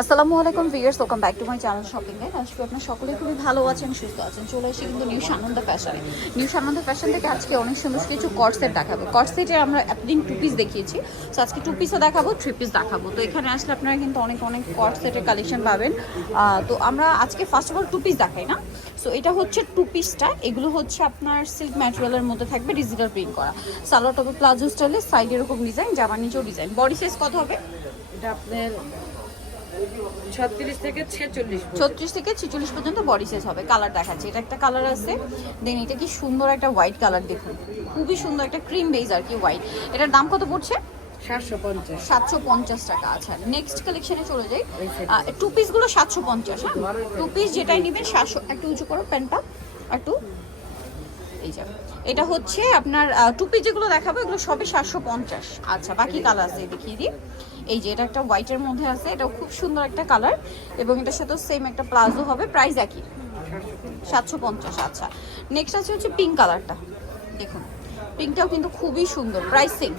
আসসালামু আলাইকুম viewers, welcome back to my channel shopping guide. আজকে আপনারা সকলে খুবই ভালো আছেন, সুস্থ আছেন। চলে এসে কিন্তু নিউ সানন্দা ফ্যাশনে। নিউ সানন্দা ফ্যাশন থেকে আজকে অনেক সুন্দর কিছু কর্সেট দেখাবো। কর্সেটে আমরা এতদিন টু পিস দেখিয়েছি, সো আজকে টু পিসও দেখাবো, থ্রি পিস দেখাবো। তো এখানে আসলে আপনারা কিন্তু অনেক কর্সেটের কালেকশন পাবেন। তো আমরা আজকে first of all two piece দেখাই না। সো এটা হচ্ছে টু পিসটা, এগুলো হচ্ছে আপনার সিল্ক ম্যাটেরিয়ালের মধ্যে থাকবে, ডিজিটাল প্রিন্ট করা। সালোয়ার টপে প্লাজো স্টাইলে, সাইড এরকম ডিজাইন, জামার নিচেও ডিজাইন। বডি সাইজ কত হবে? এটা আপনার 36 থেকে 46 36 থেকে 46 পর্যন্ত বডি সাইজ হবে। কালার দেখাচ্ছি, এটা একটা কালার আছে, দেন এটা কি সুন্দর একটা হোয়াইট কালার, দেখুন খুবই সুন্দর একটা ক্রিম বেজ আর কি হোয়াইট। এটার দাম কত পড়ছে? 750 750 টাকা। আচ্ছা, নেক্সট কালেকশনে চলে যাই। টু পিসগুলো 750। হ্যাঁ, টু পিস যেটাই নেবেন 700। একটু উঁচু করো প্যান্টটা একটু। এই যে এটা হচ্ছে আপনার টু পিস যেগুলো দেখাবো এগুলো সবই 750। আচ্ছা, বাকি কালার আছে দেখিয়ে দিই। এই যে এটা একটা হোয়াইটের মধ্যে আছে, এটাও খুব সুন্দর একটা কালার, এবং এটার সাথে সেম একটা প্লাজো হবে, প্রাইস একই 750। আচ্ছা, নেক্সট আছে হচ্ছে পিঙ্ক কালারটা, দেখুন পিঙ্কটাও কিন্তু খুবই সুন্দর, প্রাইস সেম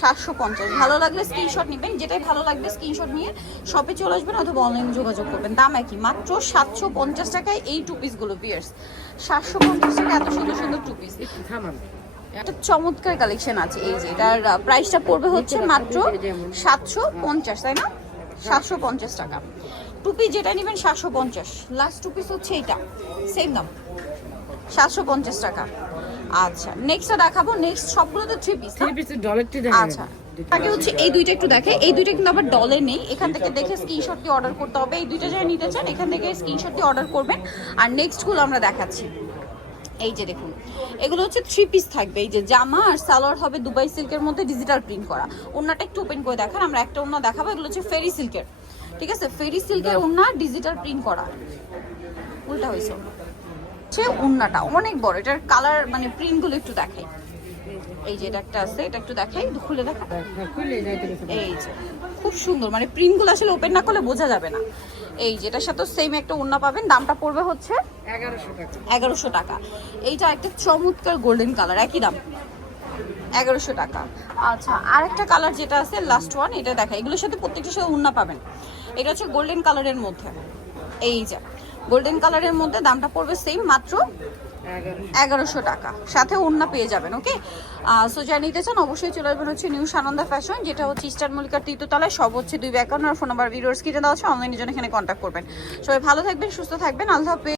750। ভালো লাগলে স্ক্রিনশট নেবেন, যেটাই ভালো লাগবে স্ক্রিনশট নিয়ে শপে চলে আসবেন অথবা অনলাইনে যোগাযোগ করবেন। দাম একই, মাত্র 750 টাকায় এই টু পিসগুলো বিয়ার্স। 750 টাকা এত সুন্দর সুন্দর টু পিস। একটা চমৎকার কালেকশন আছে, এই যে এটার প্রাইসটা পড়বে হচ্ছে মাত্র 750, তাই না? 750 টাকা। টু পিস যেটা নেবেন 750। লাস্ট টু পিস হচ্ছে এটা, সেম দাম 750 টাকা। আচ্ছা, নেক্সটটা দেখাবো। নেক্সট সবগুলো তো থ্রি পিস। 3 পিসের ডলারটি দেখা আচ্ছা, আগে হচ্ছে এই দুইটা একটু দেখে। এই দুইটা কিন্তু আবার ডলে নেই, এখান থেকে দেখে স্ক্রিনশট দিয়ে অর্ডার করতে হবে। এই দুইটা যারা নিতে চান এখান থেকে স্ক্রিনশট দিয়ে অর্ডার করবেন। আর নেক্সটগুলো আমরা দেখাচ্ছি। এই যে দেখুন, এগুলো হচ্ছে থ্রি পিস থাকবে। এই যে জামা আর সালোয়ার হবে দুবাই সিল্কের মধ্যে ডিজিটাল প্রিন্ট করা। ওন্নাটা একটু ওপেন করে দেখান, আমরা একটা ওন্না দেখাবো। এগুলো হচ্ছে ফেরি সিল্কের, ঠিক আছে? ফেরি সিল্কের ওন্না, ডিজিটাল প্রিন্ট করা। উল্টা হয়েছে হচ্ছে ওন্নাটা অনেক বড়। এটার কালার মানে প্রিন্টগুলো একটু দেখাই। এই যে এটা একটা আছে, এটা একটু দেখাই, খুলে দেখা। খুলে যাইতে গেছে। এই যে খুব সুন্দর, মানে প্রিন্টগুলো আসলে ওপেন না করলে বোঝা যাবে না। এই যেটার সাথে সেম একটা ওড়না পাবেন, দামটা পড়বে হচ্ছে 1100 টাকা। 1100 টাকা। এইটা একটা চমৎকার গোল্ডেন কালার, একই দাম 1100 টাকা। আচ্ছা, আরেকটা কালার যেটা আছে লাস্ট ওয়ান, এটা দেখা। এগুলোর সাথে প্রত্যেকটার সাথে ওড়না পাবেন। এটা হচ্ছে গোল্ডেন কালারের মধ্যে, এই যে গোল্ডেন কালারের মধ্যে, দামটা পড়বে সেম মাত্র 1100 টাকা, সাথে ওড়না পেয়ে যাবেন। ওকে, সো যা নিতে চান অবশ্যই চলে আসবেন হচ্ছে নিউ সানন্দা ফ্যাশন, যেটা হচ্ছে ইস্টার্ন মল্লিকার তৃতীয়তলায়। সব হচ্ছে 2 অ্যাকাউন্ট আর ফোন নাম্বার ভিডিওস কিনে দেওয়া হচ্ছে, অনলাইনে জন্য এখানে কন্ট্যাক্ট করবেন। সবাই ভালো থাকবেন, সুস্থ থাকবেন, আল্লাহ হাফেজ।